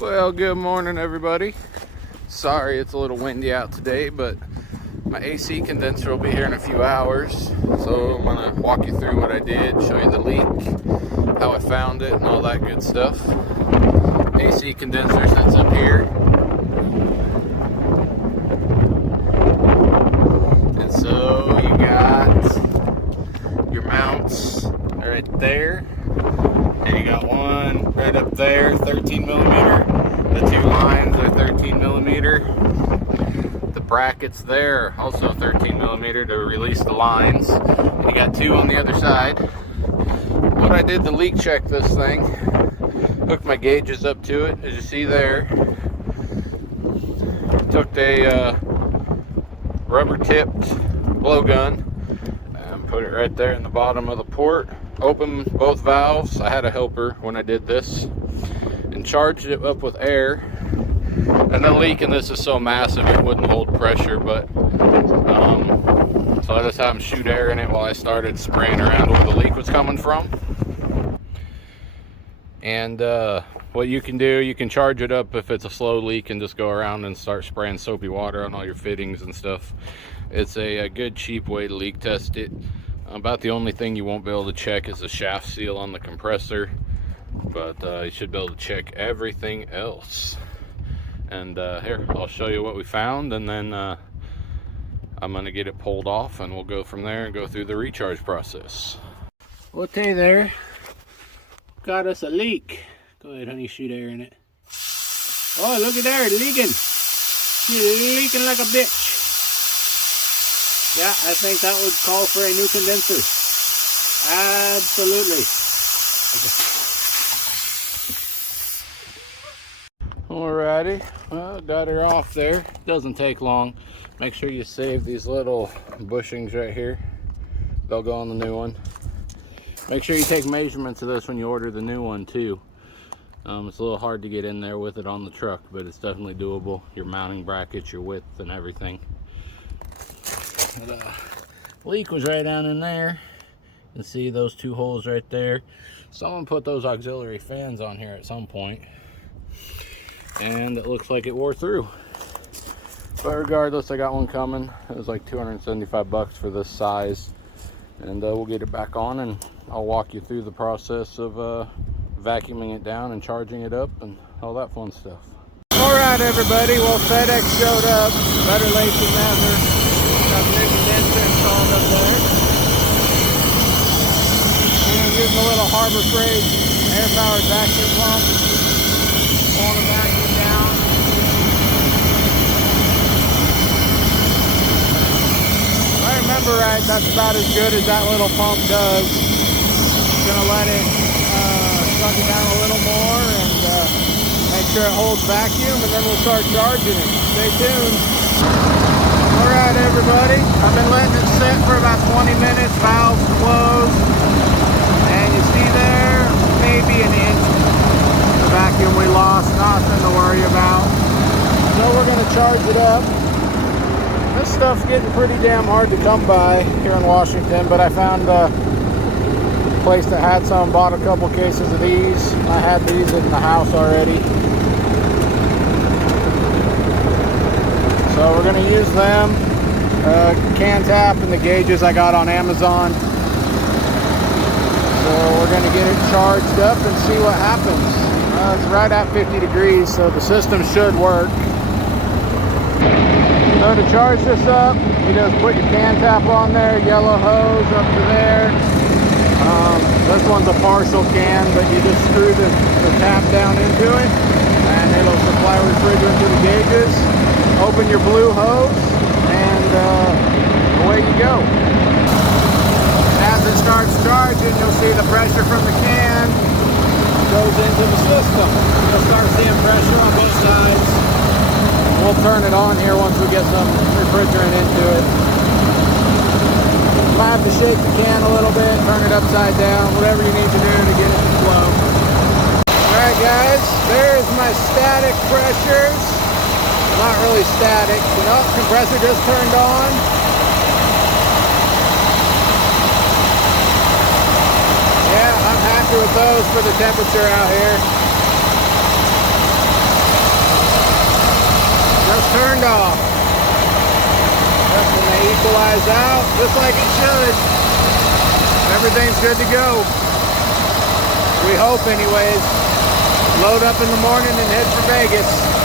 Well, good morning, everybody. Sorry it's a little windy out today, but my AC condenser will be here in a few hours. So I'm gonna walk you through what I did, show you the leak, how I found it, and all that good stuff. AC condenser sits up here. And so you got your mounts right there. And you got one right up there, 13 millimeter. The two lines are 13 millimeter. The brackets there, also 13 millimeter to release the lines. And you got two on the other side. What I did to leak check this thing, hooked my gauges up to it, as you see there. Took a rubber tipped blowgun and put it right there in the bottom of the port. Opened both valves. I had a helper when I did this, and charged it up with air. And the leak in this is so massive it wouldn't hold pressure, but so I just had them shoot air in it while I started spraying around where the leak was coming from. And what you can do, you can charge it up if it's a slow leak and just go around and start spraying soapy water on all your fittings and stuff. It's a good cheap way to leak test it. About the only thing you won't be able to check is the shaft seal on the compressor, but you should be able to check everything else. And here, I'll show you what we found, and then I'm gonna get it pulled off, and we'll go from there and go through the recharge process. Okay, there, got us a leak. Go ahead, honey, shoot air in it. Oh, look at there, leaking. She's leaking like a bitch. Yeah, I think that would call for a new condenser. Absolutely. Okay. Alrighty, well, got her off there. Doesn't take long. Make sure you save these little bushings right here. They'll go on the new one. Make sure you take measurements of this when you order the new one too. It's a little hard to get in there with it on the truck, but it's definitely doable. Your mounting brackets, your width, and everything. But, leak was right down in there. You can see those two holes right there. Someone put those auxiliary fans on here at some point, and it looks like it wore through. But regardless, I got one coming. It was like 275 bucks for this size, and we'll get it back on, and I'll walk you through the process of vacuuming it down and charging it up and all that fun stuff. All right, everybody. Well, FedEx showed up. Better late than never. Got the new condenser installed up there. And using a little Harbor Freight air-powered vacuum pump. Pulling the vacuum down. If I remember right, that's about as good as that little pump does. I'm gonna let it suck it down a little more and make sure it holds vacuum, and then we'll start charging it. Stay tuned. Alright, everybody, I've been letting it sit for about 20 minutes, valves closed, and you see there, maybe an inch of vacuum we lost, nothing to worry about. So we're going to charge it up. This stuff's getting pretty damn hard to come by here in Washington, but I found a place that had some, bought a couple cases of these. I had these in the house already. So we're going to use them, can tap, and the gauges I got on Amazon. So we're going to get it charged up and see what happens. It's right at 50 degrees, so the system should work. So to charge this up, you just put your can tap on there, yellow hose up to there. This one's a partial can, but you just screw the tap down into it, and it'll supply refrigerant to the gauges. Open your blue hose, and away you go. As it starts charging, you'll see the pressure from the can goes into the system. You'll start seeing pressure on both sides. We'll turn it on here once we get some refrigerant into it. You might have to shake the can a little bit, turn it upside down, whatever you need to do to get it to flow. Alright guys, there's my static pressures. Not really static, you know, compressor just turned on. Yeah, I'm happy with those for the temperature out here. turned off. Yep, and they equalize out just like it should. Everything's good to go. We hope anyways. Load up in the morning and head for Vegas.